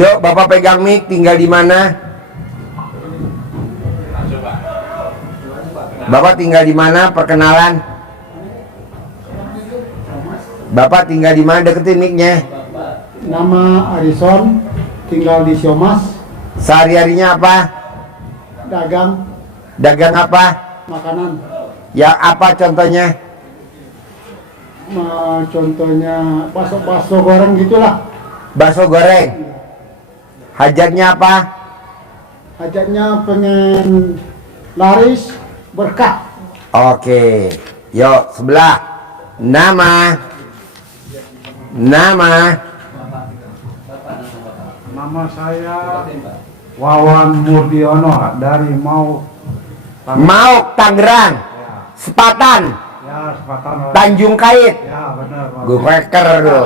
Yuk, Bapak pegang mic, tinggal di mana? Bapak tinggal di mana? Perkenalan. Bapak tinggal di mana? Deketin mic-nya. Nama Arison, tinggal di Siomas. Sehari-harinya apa? Dagang Dagang apa? makanan. Ya, apa contohnya? Contohnya bakso goreng gitulah. Bakso goreng. Hajatnya apa? Hajatnya pengen laris berkah. Oke. Yuk, sebelah. Nama. Nama saya Wawan Murdiono dari Mau Tangerang. Sepatan. Ya, Sepatan. Tanjung Kait. Ya, benar. Gue cracker dulu.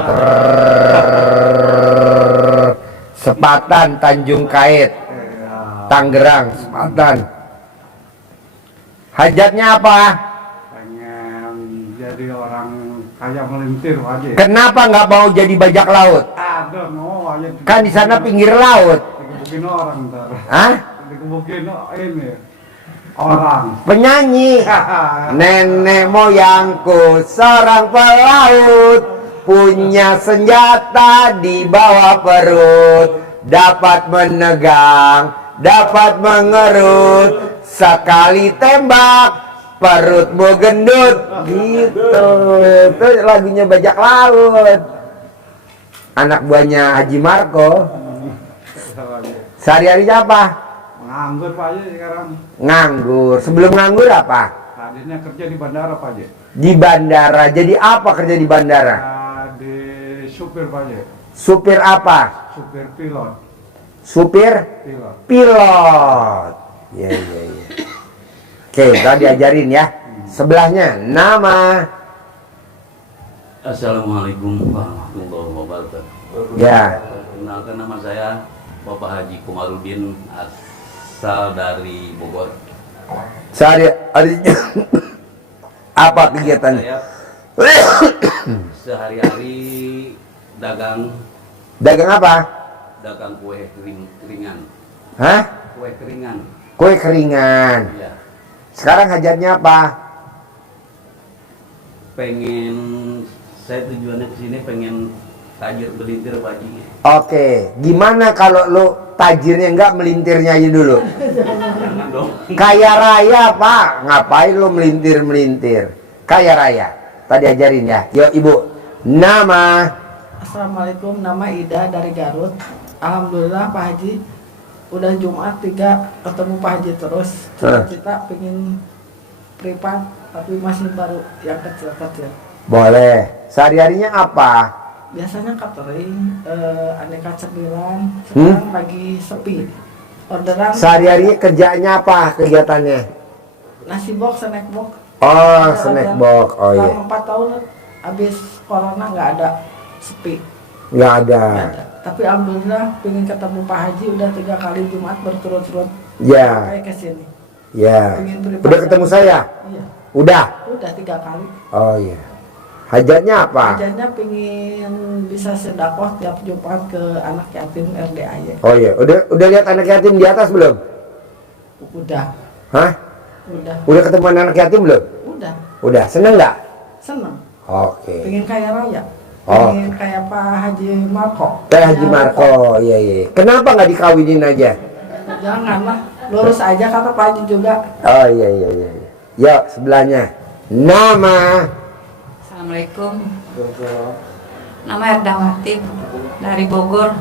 Sepatan Tanjung Kait. Ya, Tangerang, Sepatan. Hajatnya apa? pengen jadi orang kaya melintir aja. Kenapa nggak mau jadi bajak laut? Ada no aja. Kan di sana pinggir laut. Dikebukin orang ntar. Hah? Dikebukin ini orang. Penyanyi. Nenek moyangku seorang pelaut, punya senjata di bawah perut, dapat menegang, dapat mengerut, sekali tembak perutmu gendut. Gitu. Itu lagunya bajak laut. Anak buahnya Haji Marco. Sehari-harinya apa? Nganggur Pak Haji sekarang. Nganggur. Sebelum nganggur apa? Tadinya kerja di bandara Pak Haji. Di bandara. Jadi apa kerja di bandara? Di supir Pak Haji. Supir apa? Supir pilot. Supir Pilot. pilot. Ya, ya, ya. Oke, tadi diajarin ya. Sebelahnya nama. Assalamualaikum warahmatullahi wabarakatuh. Ya. Perkenalkan, nama saya Bapak Haji Komarudin, asal dari Bogor. Sehari-harinya apa kegiatannya? Saya sehari-hari dagang Dagang apa? kue keringan. Hah? Kue keringan. Kue keringan. Ya, Sekarang hajatnya apa? saya tujuannya ke sini pengen tajir melintir Pak Haji. Oke, gimana kalau lo tajirnya enggak, melintirnya aja dulu? Jangan dong. Kaya raya Pak, ngapain lo melintir-melintir? Kaya raya. Tadi ajarin ya. Yuk Ibu. Nama. Assalamualaikum, nama Ida dari Garut. Alhamdulillah Pak Haji, udah Jumat 3 ketemu Pak Haji terus. Cita-cita pengen privat, tapi masih baru yang kecil-kecil. Boleh. Sehari-harinya apa? Biasanya catering, aneka cemilan. Sekarang lagi sepi. Orderan Sehari-hari kerjanya apa kegiatannya? nasi box, snack box. Oh, snack box. Oh iya. Selama 4 tahun habis corona nggak ada, sepi. Nggak ada. Nggak ada. Tapi alhamdulillah pengen ketemu Pak Haji, udah 3 kali Jumat berturut-turut. Ya. Kayak kesini. Ya. Pengen privat. Udah ketemu saya? Iya. Udah. Udah 3 kali. Oh iya. Hajatnya apa? Ajarnya pengen bisa sedekah tiap Jumat ke anak yatim RDAY. Oh iya. Udah lihat anak yatim di atas belum? Udah. Hah? Udah. Udah ketemu anak yatim belum? Udah. Udah. Seneng nggak? Seneng. Oke. Pengen kaya raya. Oh. Pengen kayak Pak Haji Marco. Kayak Haji Marco. Iya iya. Kenapa nggak dikawinin aja? Janganlah, lurus aja kata Pak Haji juga. Oh iya iya iya. Yuk sebelahnya. Nama. Assalamualaikum. Nama Erdawati dari Bogor.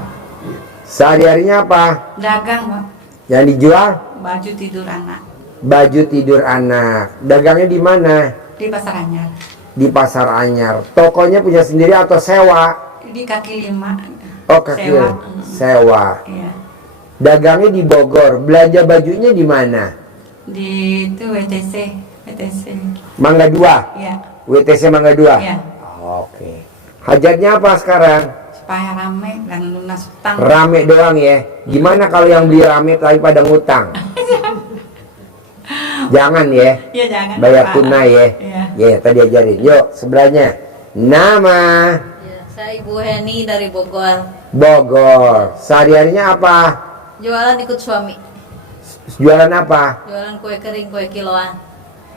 Sehari-harinya apa? Dagang, Pak. Yang dijual? Baju tidur anak Baju tidur anak. Dagangnya di mana? di Pasar Anyar. Di Pasar Anyar. Tokonya punya sendiri atau sewa? Di kaki 5. Oh kaki Sewa. sewa. Iya. Dagangnya di Bogor. Belanja bajunya di mana? Di itu WTC. Mangga 2. Iya. WTC Mangga 2. Iya. Oke. Hajatnya apa sekarang? Supaya rame dan lunas utang. Rame doang ya. Gimana kalau yang beli rame tapi pada ngutang? Jangan ya. Iya, jangan. Bayar Pak. tunai ya. Iya. Ya, tadi ajarin. Yuk, sebelahnya. Nama. Ya, Saya Ibu Heni dari Bogor. Bogor. Sehari-harinya apa? Jualan ikut suami. Jualan apa? Jualan kue kering, kue kiloan.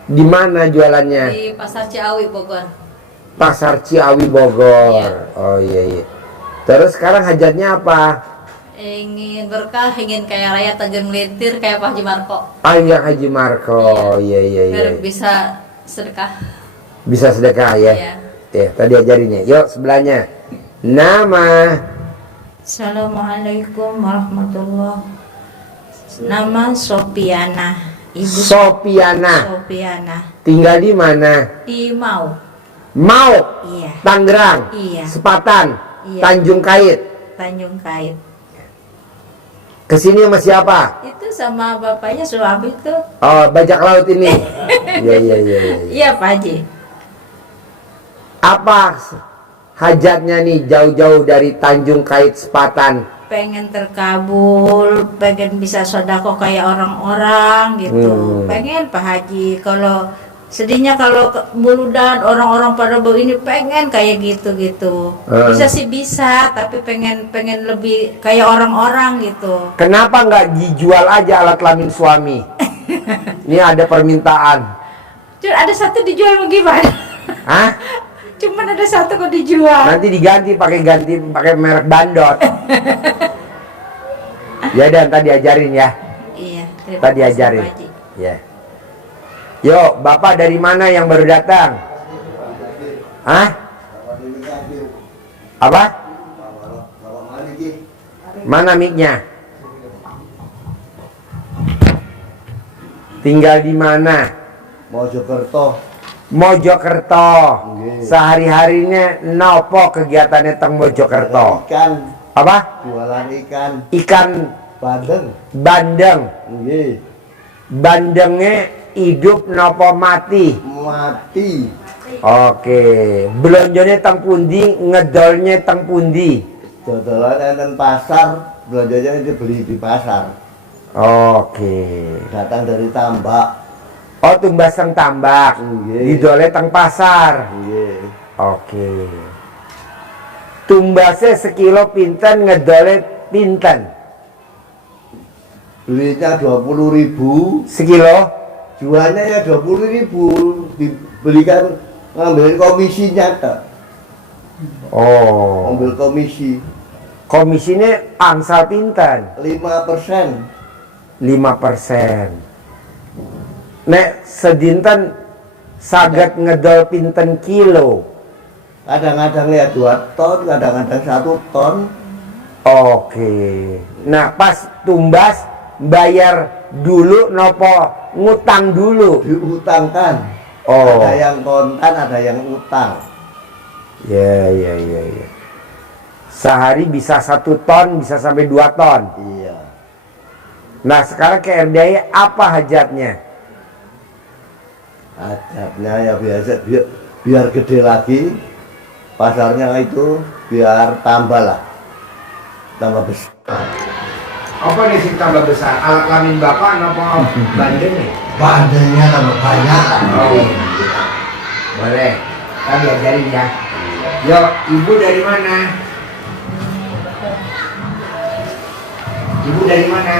Di mana jualannya? Di Pasar Ciawi, Bogor. Pasar Ciawi Bogor. Iya. Oh iya. Terus sekarang hajatnya apa? Ingin berkah, ingin kaya raya, tajir melintir kayak Pak Haji Marko. Ah, yang Haji Marko. Iya. Biar bisa sedekah. Bisa sedekah ya? Iya. Ya, tadi ajarinnya. Yuk sebelahnya. Nama. Assalamualaikum warahmatullahi. Nama Sopiana. Ibu Sopiana. Sopiana. Tinggal di mana? Di Mau. Mau. Iya. Tangerang. Iya. Sepatan. Iya. Tanjung Kait. Tanjung Kait. Kesini sama siapa? Itu sama bapaknya suami tuh. Oh, bajak laut ini. Iya. Iya Pak Haji. Apa hajatnya nih jauh-jauh dari Tanjung Kait Sepatan? Pengen terkabul, pengen bisa sodako kayak orang-orang gitu. Pengen Pak Haji. Kalau sedihnya kalau muludan orang-orang pada bau ini pengen kayak gitu. Bisa sih bisa, tapi pengen lebih kayak orang-orang gitu. Kenapa nggak dijual aja alat kelamin suami? Ini ada permintaan. Cuma ada satu dijual mau gimana? Hah? Cuman ada satu kok dijual. Nanti ganti pakai merek bandot. Ya dan tadi ajarin ya. Iya. Tadi ajarin. Ya. Yo, Bapak dari mana yang baru datang? Hah? Apa? Mana mic-nya? Tinggal di mana? Mojokerto. Mojokerto. Nggih. Sehari-harinya nopo kegiatannya teng Mojokerto? Ikan. Apa? Jualan ikan. Ikan bandeng. Nggih. Bandengnya hidup nopo mati? Mati. Oke. Belonjonya teng pundi, ngedolnya teng pundi? Dodolan enten pasar, belanjanya dibeli di pasar. Oke. Datang dari tambak. Oh, tumbas teng tambak. Nggih. Didole teng pasar. Nggih. Oke. Tumbasnya sekilo pinten, ngedole pinten? Belinya 20.000, Sekilo? jualnya ya 20.000, dibelikan ngambil komisinya tak. Oh. Ambil komisi Komisinya angsal pinten? 5%. 5%. Nek sedinten saged ngedol pinten kilo? Kadang-kadang ya 2 ton, kadang-kadang 1 ton. Oke. Nah, pas tumbas bayar dulu nopo ngutang dulu? Diutangkan. Oh. Ada yang kontan, ada yang utang. Ya. Sehari bisa 1 ton, bisa sampai 2 ton. Iya. Nah, sekarang ke RDI apa hajatnya? Hajatnya ya biasa biar gede lagi. Pasarnya itu biar tambah lah. Tambah besar. Apa nih sih tambah besar? Alat kelamin bapak nopo bandengnya? Bandengnya tambah banyak. Oh iya. Boleh. Kan diajarin ya. Yo, ibu dari mana? Ibu dari mana?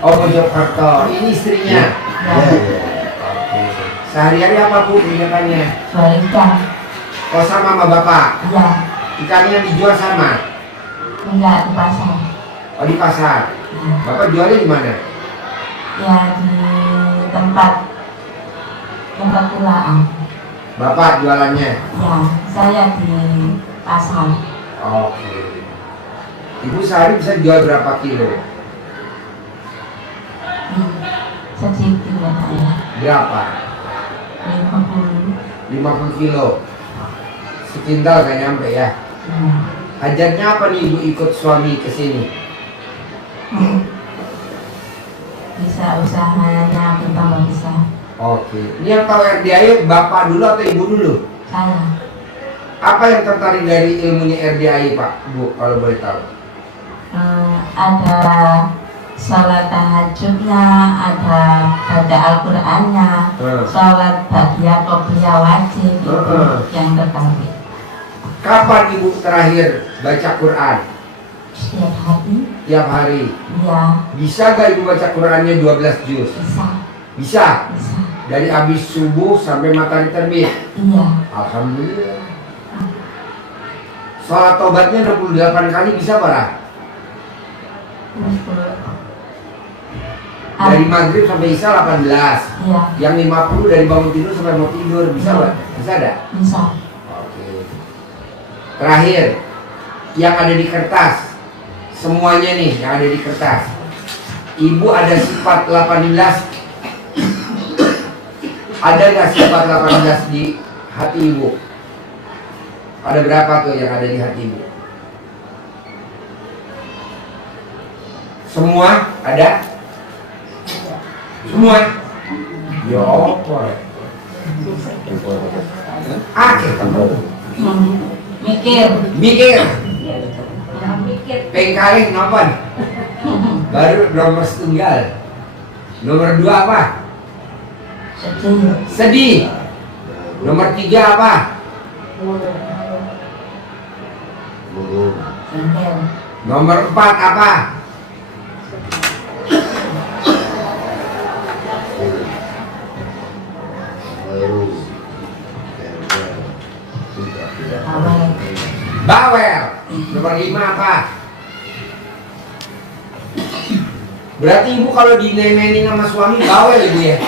Oh, Mojokerto. Ini istrinya. Oke. Sehari-hari apa bu kegiatannya? Jual ikan. Oh, sama bapak. Iya. Ikannya dijual sama? Enggak di pasar. Oh, di pasar. Bapak jualnya di mana? Ya di tempat pulaan. Bapak jualannya? Ya, saya di pasar. Oke. Ibu sehari bisa jual berapa kilo? Sedikit ya saya. Berapa? 50. 50 kilo. Sekintal gak nyampe ya? Hajatnya apa nih ibu ikut suami ke sini? Bisa usahanya bertambah besar. Oke. Ini yang tahu RDI bapak dulu atau ibu dulu? Saya. Apa yang tertarik dari ilmunya RDI Pak, Bu, kalau boleh tahu? Ada sholat tahajudnya, ada baca Al-Qur'annya, sholat ba'diyah qobliyah wajib, itu yang tertarik. Kapan ibu terakhir baca Quran? Setiap hari. Tiap hari. Iya. Bisa gak ibu baca Qurannya 12 juz? Bisa. Bisa? Bisa. Dari habis subuh sampai matahari terbit? Iya. Alhamdulillah. Sholat tobatnya 28 kali bisa Pak? Dari maghrib sampai isya 18. Iya. Yang 50 dari bangun tidur sampai mau tidur bisa Pak? Bisa ada? Bisa. Oke. Terakhir, yang ada di kertas, semuanya nih yang ada di kertas. Ibu ada sifat 18. Ada nggak sifat 18 di hati ibu? Ada berapa tuh yang ada di hati ibu? Semua ada? Semua? Ya apa? Mikir. Mikir. Jangan mikir. Pengkalih ngapain? Baru nomor tunggal. Nomor 2 apa? Sedih. Sedih. Nomor 3 apa? Jengkel. Nomor 4 apa? Awal. Bawel. Nomor 5 apa? Berarti ibu kalau dinemenin sama suami bawel ibu ya?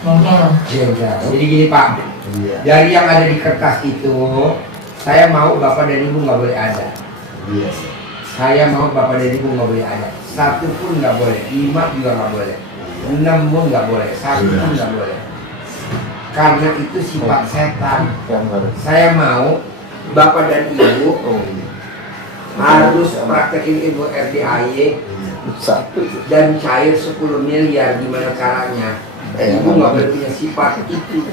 Jengkel. Jengkel. Jadi gini Pak, dari yang ada di kertas itu, saya mau bapak dan ibu nggak boleh ada. Saya mau bapak dan ibu nggak boleh ada. 1 pun nggak boleh, 5 juga nggak boleh, 6 pun nggak boleh, 1 pun nggak boleh. Karena itu sifat setan. Saya mau bapak dan ibu harus praktekin ibu RDAY dan cair 10 miliar. Gimana caranya? Ibu nggak boleh punya sifat itu.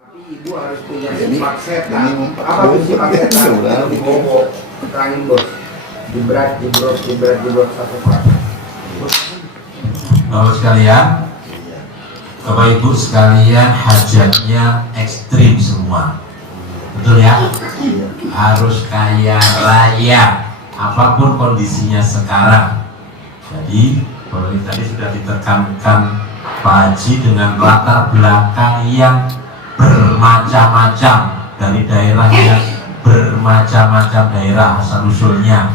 Tapi ibu harus punya sifat setan. Apa tuh sifat setan? Bobo, terangin bos. Jebret, jebrot, jebret, jebrot, satu part. Bapak sekalian, Bapak Ibu sekalian, hajatnya ekstrim semua, betul ya? Harus kaya raya, apapun kondisinya sekarang. Jadi, kalau ini tadi sudah ditekankan Pak Haji dengan latar belakang yang bermacam-macam, dari daerah yang bermacam-macam daerah asal usulnya,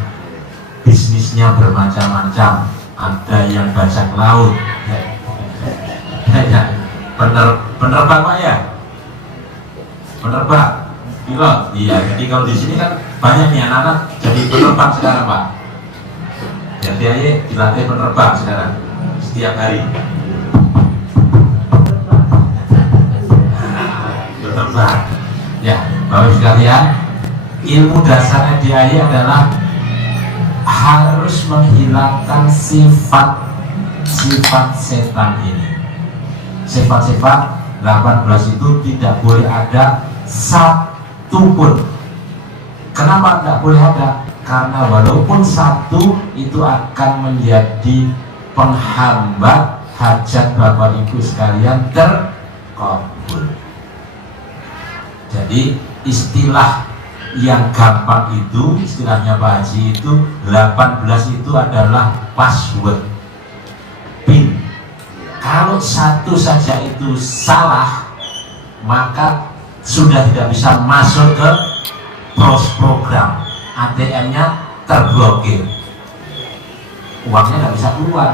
bisnisnya bermacam-macam. Ada yang bajak laut, penerbang Pak ya, penerbang, pilot, iya. Jadi kalau di sini kan banyak nih anak-anak jadi penerbang sekarang Pak. Jadi aja dilatih penerbang sekarang setiap hari. Penerbang, ya Bapak sekalian, ilmu dasarnya DIY adalah harus menghilangkan sifat setan ini. Sifat-sifat 18 itu tidak boleh ada satu pun. Kenapa tidak boleh ada? Karena walaupun satu itu akan menjadi penghambat hajat Bapak Ibu sekalian terkabul. Jadi istilah yang gampang itu, istilahnya Pak Haji itu 18 itu adalah password PIN. Kalau satu saja itu salah, maka sudah tidak bisa masuk ke program, ATM-nya terblokir, uangnya tidak bisa keluar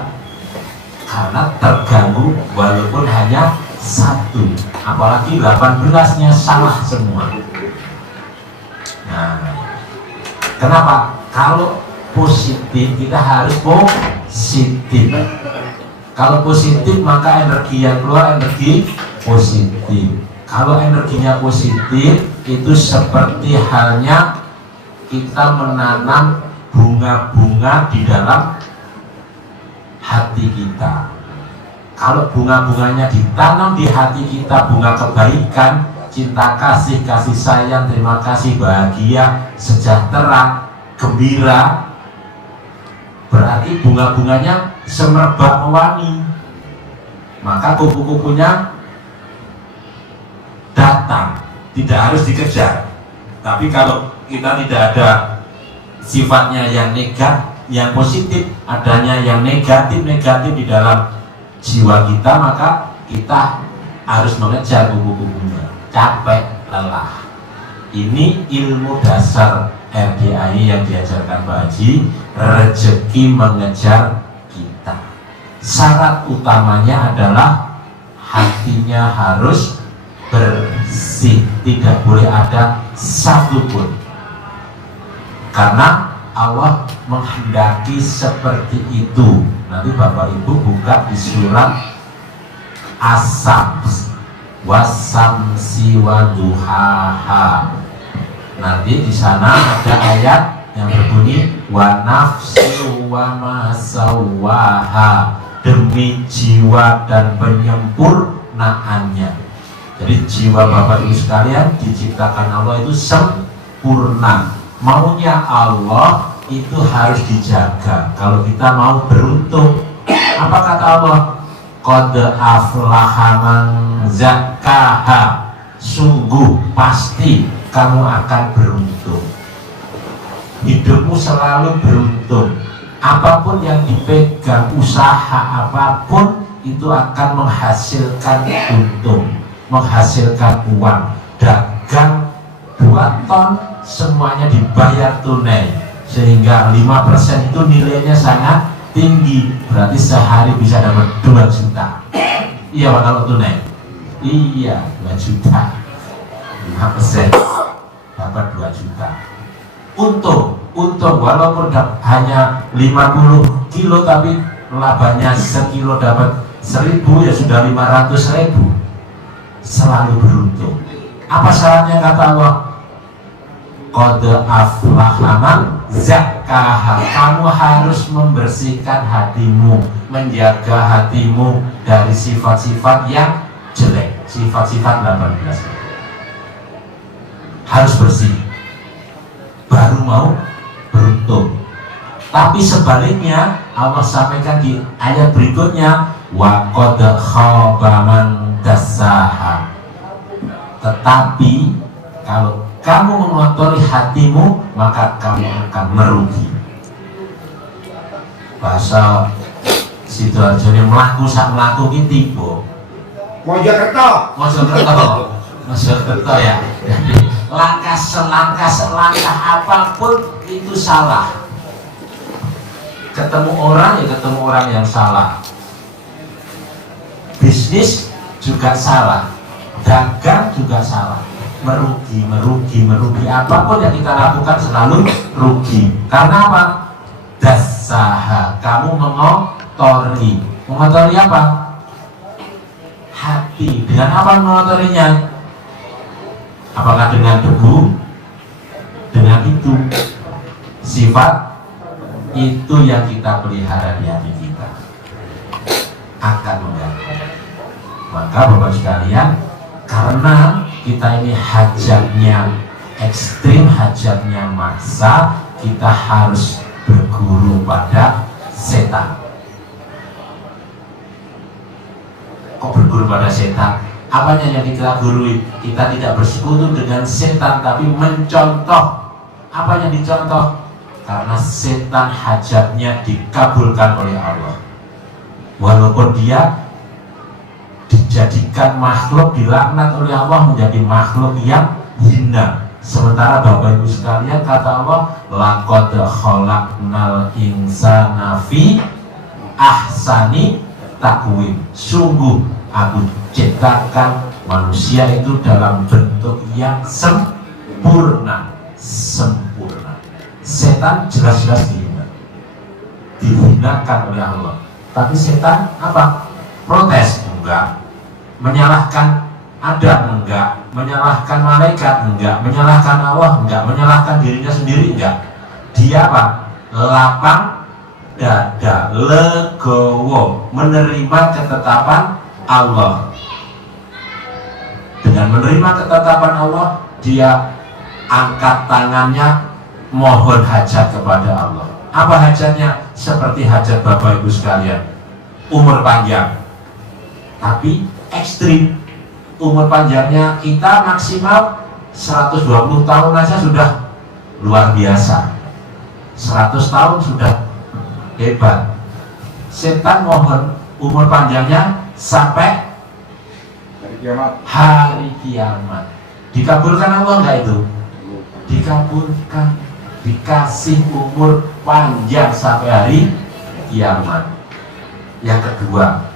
karena terganggu walaupun hanya satu, apalagi 18-nya salah semua. Nah, kenapa? Kalau positif kita harus positif. Kalau positif maka energi yang keluar energi positif. Kalau energinya positif itu seperti halnya kita menanam bunga-bunga di dalam hati kita. Kalau bunga-bunganya ditanam di hati kita, bunga kebaikan, cinta kasih, kasih sayang, terima kasih, bahagia, sejahtera, gembira, berarti bunga-bunganya semerbak mewangi. Maka kupu-kupunya datang, tidak harus dikejar. Tapi kalau kita tidak ada sifatnya yang negatif, yang positif, adanya yang negatif di dalam jiwa kita, maka kita harus mengejar kupu-kupunya. Capek, lelah. Ini ilmu dasar RDAI yang diajarkan Pak Haji. Rezeki mengejar kita. Syarat utamanya adalah hatinya harus bersih, tidak boleh ada satupun. Karena Allah menghendaki seperti itu. Nanti Bapak Ibu buka di surat As-Sam, wasamsi waduhaha. Nanti di sana ada ayat yang berbunyi wa nafsi wa masawaha, demi jiwa dan penyempurnaannya. Jadi jiwa Bapak Ibu sekalian diciptakan Allah itu sempurna. Maunya Allah itu harus dijaga. Kalau kita mau beruntung, apa kata Allah? Qad aflaha man zakkaha. Sungguh pasti kamu akan beruntung. Hidupmu selalu beruntung. Apapun yang dipegang, usaha apapun itu akan menghasilkan untung, menghasilkan uang. Dagang 2 ton semuanya dibayar tunai, sehingga 5% itu nilainya sangat tinggi. Berarti sehari bisa dapat 2 juta. Iya Pak, kalau tunai? Iya, 2 juta. 5% dapat 2 juta. Untung walaupun hanya 50 kilo, tapi labanya sekilo dapat 1000, ya sudah 500.000. Selalu beruntung. Apa syaratnya kata Allah? Qad aflaha man zakkaha. Kamu harus membersihkan hatimu, menjaga hatimu dari sifat-sifat yang jelek. Sifat-sifat 18 harus bersih, baru mau beruntung. Tapi sebaliknya Allah sampaikan di ayat berikutnya, wa qad khaba man dassaha. Tetapi kalau kamu mengotori hatimu, maka kamu akan merugi. Bahasa Sidoarjo ini melaku sak melaku ini tiba. Mojokerto ya. Jadi selangkah apapun itu salah. Ketemu orang ya ketemu orang yang salah. Bisnis juga salah, dagang juga salah. Merugi. Apapun yang kita lakukan selalu rugi. Karena apa? Dasaha, kamu mengotori. Mengotori apa? Hati. Dengan apa mengotorinya? Apakah dengan debu? Dengan itu. Sifat itu yang kita pelihara di hati kita akan mengganggu. Maka Bapak sekalian, karena kita ini hajatnya ekstrim, hajatnya maksa, kita harus berguru pada setan. Kok berguru pada setan? Apanya yang kita gurui? Kita tidak bersekutu dengan setan, tapi mencontoh. Apa yang dicontoh? Karena setan hajatnya dikabulkan oleh Allah. Walaupun dia dijadikan makhluk, dilaknat oleh Allah menjadi makhluk yang hina. Sementara Bapak Ibu sekalian, kata Allah, laqad khalaqnal insana fi ahsani taqwim. Sungguh aku ciptakan manusia itu dalam bentuk yang sempurna. Setan jelas-jelas dihinakan oleh Allah. Tapi setan apa? Protes? Enggak. Menyalahkan Adam? Enggak. Menyalahkan malaikat? Enggak. Menyalahkan Allah? Enggak. Menyalahkan dirinya sendiri? Enggak. Dia apa? Lapang dada, legowo, menerima ketetapan Allah. Dengan menerima ketetapan Allah, dia angkat tangannya mohon hajat kepada Allah. Apa hajatnya? Seperti hajat Bapak Ibu sekalian, umur panjang, tapi ekstrim. Umur panjangnya kita maksimal 120 tahun aja sudah luar biasa. 100 tahun sudah hebat. Setan mohon umur panjangnya sampai hari kiamat. Dikabulkan Allah enggak itu? Dikabulkan, dikasih umur panjang sampai hari kiamat. Yang kedua,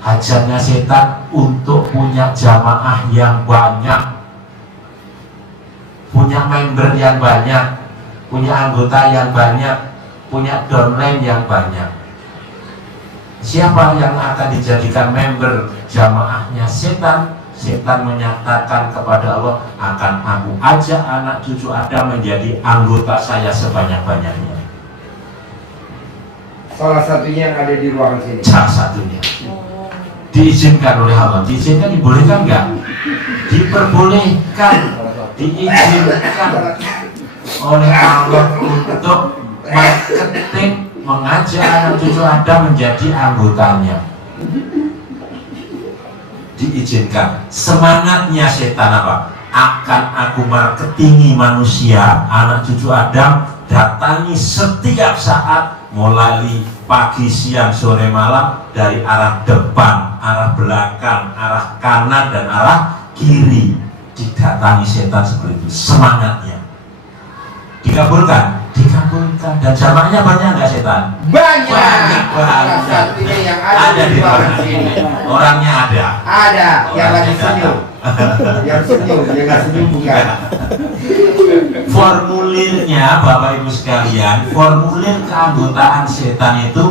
hajatnya setan untuk punya jamaah yang banyak, punya member yang banyak, punya anggota yang banyak, punya downline yang banyak. Siapa yang akan dijadikan member jamaahnya setan? Setan menyatakan kepada Allah, akan aku ajak anak cucu Adam menjadi anggota saya sebanyak-banyaknya. Salah satunya yang ada di ruangan sini. Salah satunya. Diizinkan oleh Allah. Diizinkan, dibolehkan enggak? Diperbolehkan, diizinkan oleh Allah untuk marketing, mengajak anak cucu Adam menjadi anggotanya. Diizinkan. Semangatnya setan apa? Akan aku marketingi manusia, anak cucu Adam, datangi setiap saat, mulai pagi, siang, sore, malam, dari arah depan, arah belakang, arah kanan, dan arah kiri. Didatangi setan seperti itu. Semangatnya. Dikabulkan? Dikabulkan. Dan jamaahnya banyak nggak setan? Banyak. Banyak. Satunya yang ada di ruangan sini. Orangnya ada. Ada. Yang lagi Orangnya senyum. Yang senyum, yang nggak senyum bukan. Formulirnya Bapak Ibu sekalian, formulir keanggotaan setan itu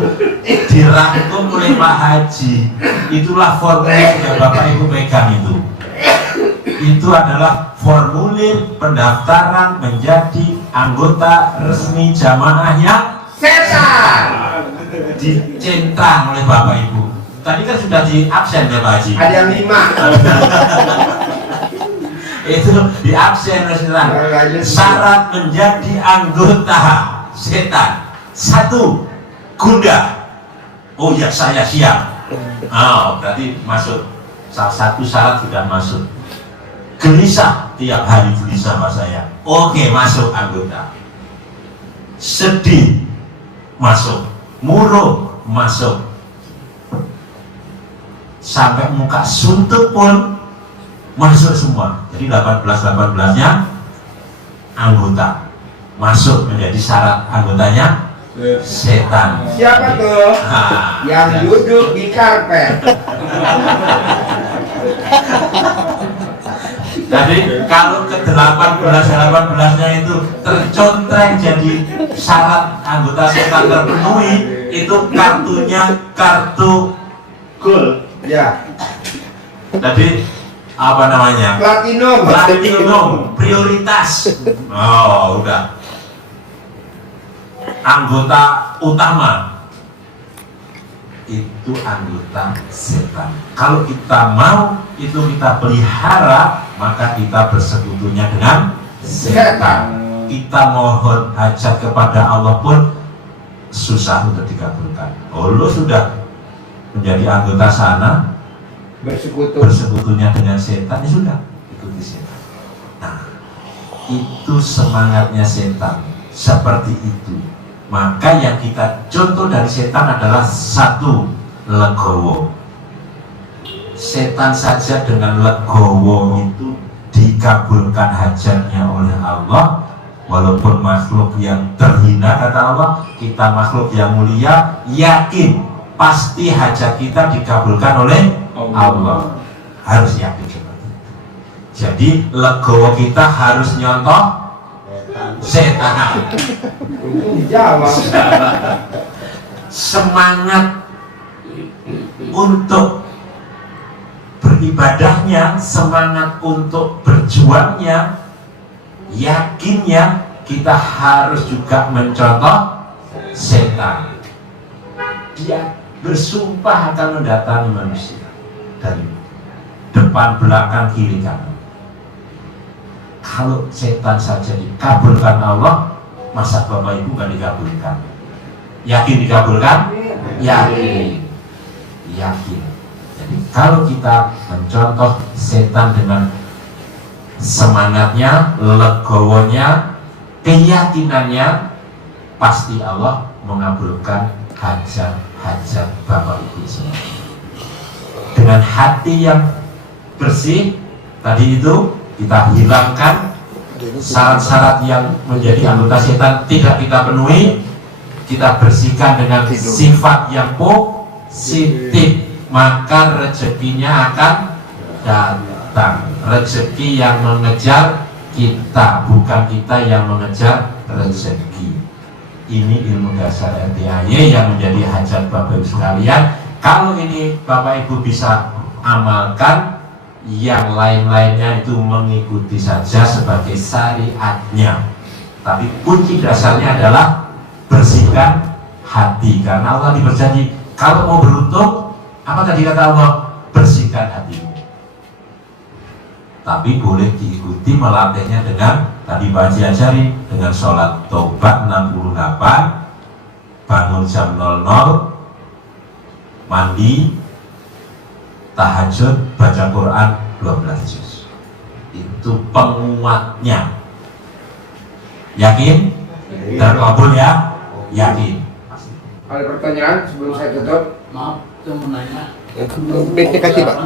dirangkum oleh Pak Haji. Itulah formulir yang Bapak Ibu pegang itu. Itu adalah formulir pendaftaran menjadi anggota resmi jamaahnya setan. Dicentang oleh Bapak Ibu. Tadi kan sudah di absen ya Pak Haji. Ada yang 5. Itu di absen setan. Syarat menjadi anggota setan: 1. Gundah. Oh ya, saya siap. Oh, berarti masuk. Salah satu syarat sudah masuk. Gelisah, tiap hari gelisah sama saya. Oke, masuk anggota. Sedih, masuk. Murung, masuk. Sampai muka suntuk pun masuk semua. Jadi 18-18-nya anggota masuk menjadi syarat anggotanya setan. Siapa tuh? Yang duduk di karpet. Jadi kalau ke 18-18-nya itu tercontreng jadi syarat anggota setan terpenuhi, itu kartunya kartu gold. Ya. Jadi apa namanya? Platinum. Platinum, prioritas. Oh, udah. Anggota utama itu anggota setan. Kalau kita mau itu kita pelihara, maka kita bersekutunya dengan setan. Kita mohon hajat kepada Allah pun susah untuk dikabulkan. Oh, lu sudah menjadi anggota sana, bersekutunya dengan setan, ya sudah, ikuti setan. Nah, itu semangatnya setan, seperti itu. Maka yang kita contoh dari setan adalah 1. Legowo. Setan saja dengan legowo itu dikabulkan hajatnya oleh Allah. Walaupun makhluk yang terhina, kata Allah, kita makhluk yang mulia, yakin pasti hajat kita dikabulkan oleh Allah. Harus yakin seperti itu. Jadi legowo kita harus nyontoh setan. Dijawab. Semangat untuk beribadahnya, semangat untuk berjuangnya, yakinnya kita harus juga mencontoh setan. dia bersumpah akan mendatangi manusia dari depan, belakang, kiri, kanan. Kalau setan saja dikabulkan Allah, masa Bapak Ibu kan dikabulkan? Yakin dikabulkan? Yakin. Yakin. Jadi kalau kita mencontoh setan dengan semangatnya, legowonya, keyakinannya, pasti Allah mengabulkan hajat-hajat Bapak Ibu semua. Dengan hati yang bersih, tadi itu kita hilangkan syarat-syarat yang menjadi anggota setan tidak kita penuhi, kita bersihkan dengan sifat yang positif, maka rezekinya akan datang. Rezeki yang mengejar kita, bukan kita yang mengejar rezeki. Ini ilmu dasar RTAY yang menjadi hajat Bapak Ibu sekalian. Kalau ini Bapak Ibu bisa amalkan, yang lain-lainnya itu mengikuti saja sebagai syariatnya. Tapi kunci dasarnya adalah bersihkan hati, karena Allah berjanji kalau mau beruntung, apa tadi kata Allah? Bersihkan hatimu. Tapi boleh diikuti melatihnya dengan tadi Pak Haji ajari, dengan sholat tobat 68, bangun jam 00, mandi, tahajud, baca Quran 12 juz. Itu penguatnya. Yakin? Terkabul ya? Yakin. Ada pertanyaan sebelum saya tutup? Maaf, itu mau nanya. Ini kasih Pak.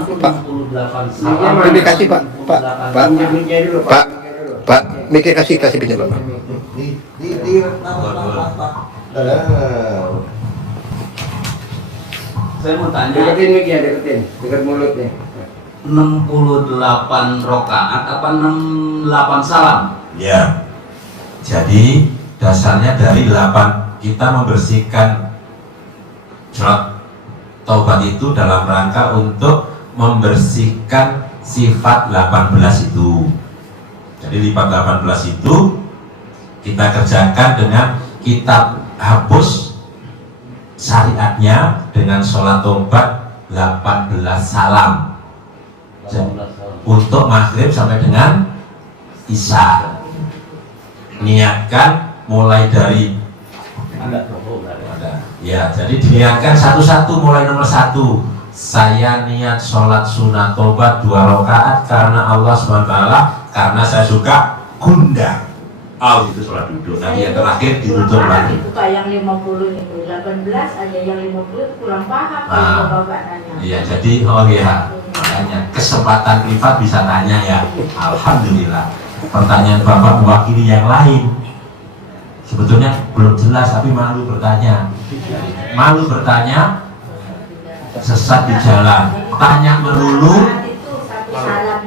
Ini kasih Pak. Pak, mikir kasih pinjam Pak. Saya mau tanya, Deketin mic ya, dekat mulutnya. 68 rokaat apa 68 salam? Ya. Jadi dasarnya dari 8 kita membersihkan surat taubat itu dalam rangka untuk membersihkan sifat 18 itu. Jadi lipat 18 itu kita kerjakan dengan kita hapus syariatnya dengan sholat taubat 18 salam. Untuk maghrib sampai dengan isya. Niatkan mulai dari ya, jadi diniatkan satu-satu, mulai nomor 1. Saya niat sholat sunat tobat 2 rakaat karena Allah SWT, karena saya suka gundang. Itu sholat duduk. Nanti yang terakhir ditutup lagi. Buka yang 50 itu 18 aja, yang 50 kurang paham kalau Bapak nanya. Iya, jadi makanya kesempatan privat bisa tanya ya. Alhamdulillah. Pertanyaan Bapak mewakili yang lain. Sebetulnya belum jelas tapi malu bertanya. Malu bertanya, sesat di jalan. Tanya melulu,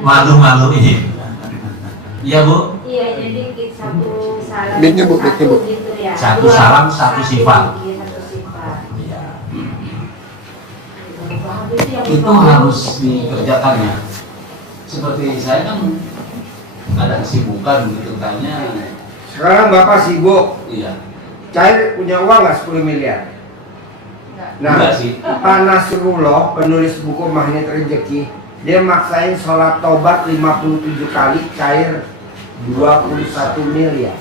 malu-maluin. Iya Bu? Iya, jadi satu salam. Miknya Bu. Gitu ya. Satu salam, satu sifat. Itu harus dikerjakan ya. Seperti saya kan ada kesibukan gitu tanya. Sekarang Bapak sibuk. Iya. Cair punya uang nggak 10 miliar? Nah, Enggak sih. Pak Nasrullah, penulis buku Magnet Rezeki, dia maksain sholat tobat 57 kali, cair 21 miliar.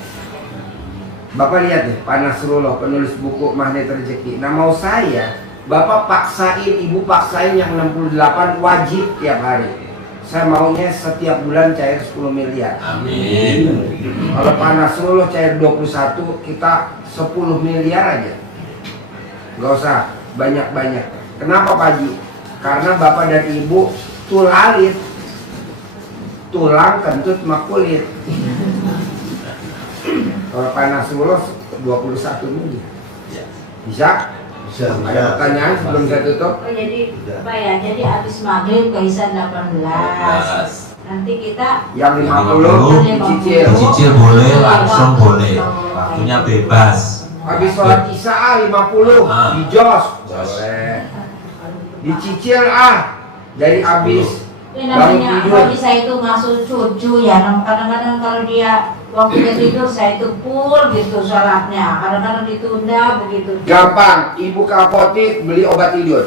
Bapak lihat deh, Pak Nasrullah, penulis buku Magnet Rezeki. Nah, mau saya, Bapak paksain, Ibu paksain yang 68 wajib tiap hari. Saya maunya setiap bulan cair 10 miliar. Amin. Kalau Pak Nasrullah cair 21, kita 10 miliar aja. Gak usah banyak-banyak. Kenapa Pak Haji? Karena Bapak dan Ibu tulalit, tulang kentut mak kulit. Kalau Pak Nasrullah 21 miliar. Bisa? Ada pertanyaan sebelum saya tutup? Oh, jadi Pak ya, jadi habis maghrib ke isya 18. Nanti kita yang 50 dicicil boleh, langsung boleh. Waktunya bebas. Habis sholat isya 50 di jos boleh. Dicicil dari habis namanya kalau bisa itu masuk cucu ya. Kadang-kadang kalau dia waktunya tidur saya itu full gitu sholatnya, kadang-kadang ditunda begitu. Gampang, ibu ke apotek beli obat tidur.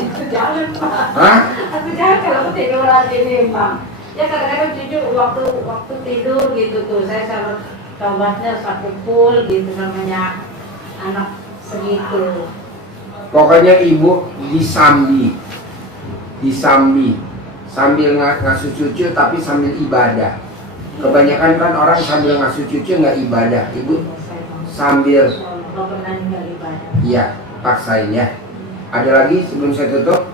Itu jangan Pak. Hah? Aku jangan kalau tiduran ini Bang. Ya kadang-kadang jujur waktu tidur gitu tuh saya selalu obatnya pakai full gitu, namanya anak segitu. Pokoknya ibu disambi sambil ngasuh cucu tapi sambil ibadah. Kebanyakan kan orang sambil ngasuh cucu nggak ibadah, ibu sambil. Iya, paksain ya. Ada lagi sebelum saya tutup?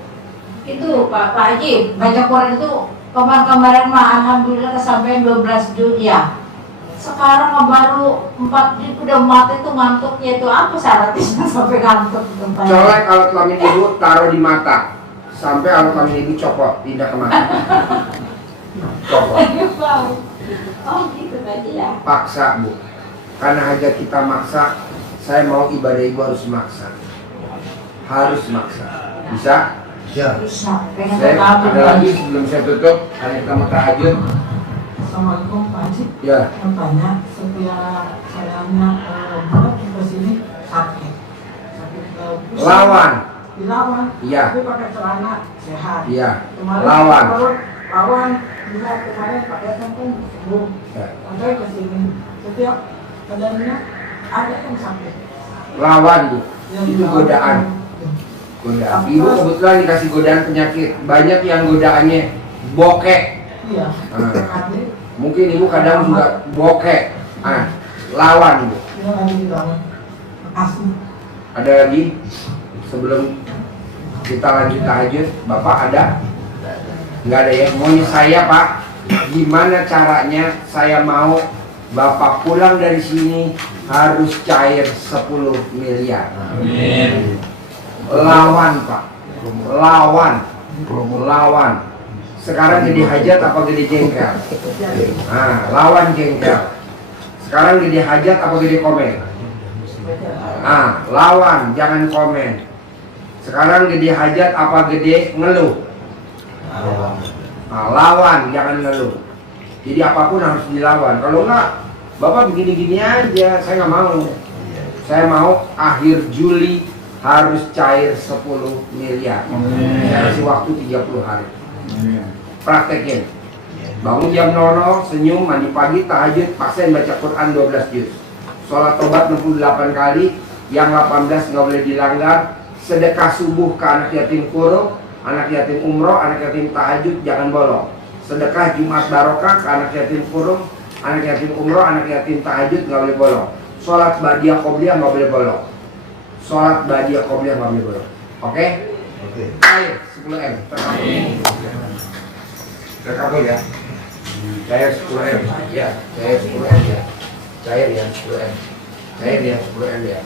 Itu Pak Haji, baca Quran itu kemarin mah alhamdulillah kesampaian 12 juz ya. Sekarang mah baru 4 juz udah mati tuh ngantuknya itu apa syaratnya sampai ngantuk gitu, Pak? Colek alat kelamin ibu taruh di mata sampai alat kelamin ibu copot pindah ke mata. Copot. Oh gitu aja ya. Paksa bu, karena hajat kita maksa. Saya mau ibadah ibu harus maksa, bisa? Bisa. Pengen Saya berkabung ada lagi sebelum saya tutup, karena kita mau tahajud. Assalamualaikum Pak Haji. Ya. Yang tanya setiap sayanya berat ke sini sakit pusing. Lawan. Dilawan. Iya. Tapi pakai celana sehat. Iya. Kemarin Lawan. Lawan. Juga kemarin pakai tampung sembuh. Ya. Sampai ke sini. Setiap badannya ada yang sakit. Lawan bu, Yang itu dilawan. godaan. Ibu kebetulan dikasih godaan penyakit. Banyak yang godaannya bokek. Iya. Nah, mungkin ibu kadang juga bokek. Lawan bu. Yang lagi dilawan. Makasih. Ada lagi sebelum kita lanjut tahajud, bapak ada? Nggak ada ya. Maunya saya pak, gimana caranya saya mau bapak pulang dari sini harus cair 10 miliar. Amin. Lawan pak, lawan. Sekarang gede hajat apa gede jengkel? Nah, lawan jengkel. Sekarang gede hajat apa gede komen? Lawan, jangan komen. Sekarang gede hajat apa gede ngeluh? Lawan, jangan ngeluh. Jadi apapun harus dilawan. Kalau enggak, bapak begini-gini aja, saya nggak mau. Saya mau akhir Juli harus cair 10 miliar. Saya kasih waktu 30 hari. Praktekin. Bangun jam 00, senyum, mandi pagi, tahajud, paksain baca Quran 12 juz. Sholat tobat 68 kali, yang 18 nggak boleh dilanggar. Sedekah subuh ke anak yatim kurung, anak yatim umroh, anak yatim tahajud, jangan bolong. Sedekah Jumat barokah ke anak yatim kurung, anak yatim umroh, anak yatim tahajud, nggak boleh bolong. Sholat badiah qobliyah nggak boleh bolong. Sholat badiah qobliyah nggak boleh bolong. Oke? Ayo 10M. Terkabul ya. Cair 10M. Ya, cair 10M ya. Cair ya 10M. Cair ya 10M ya.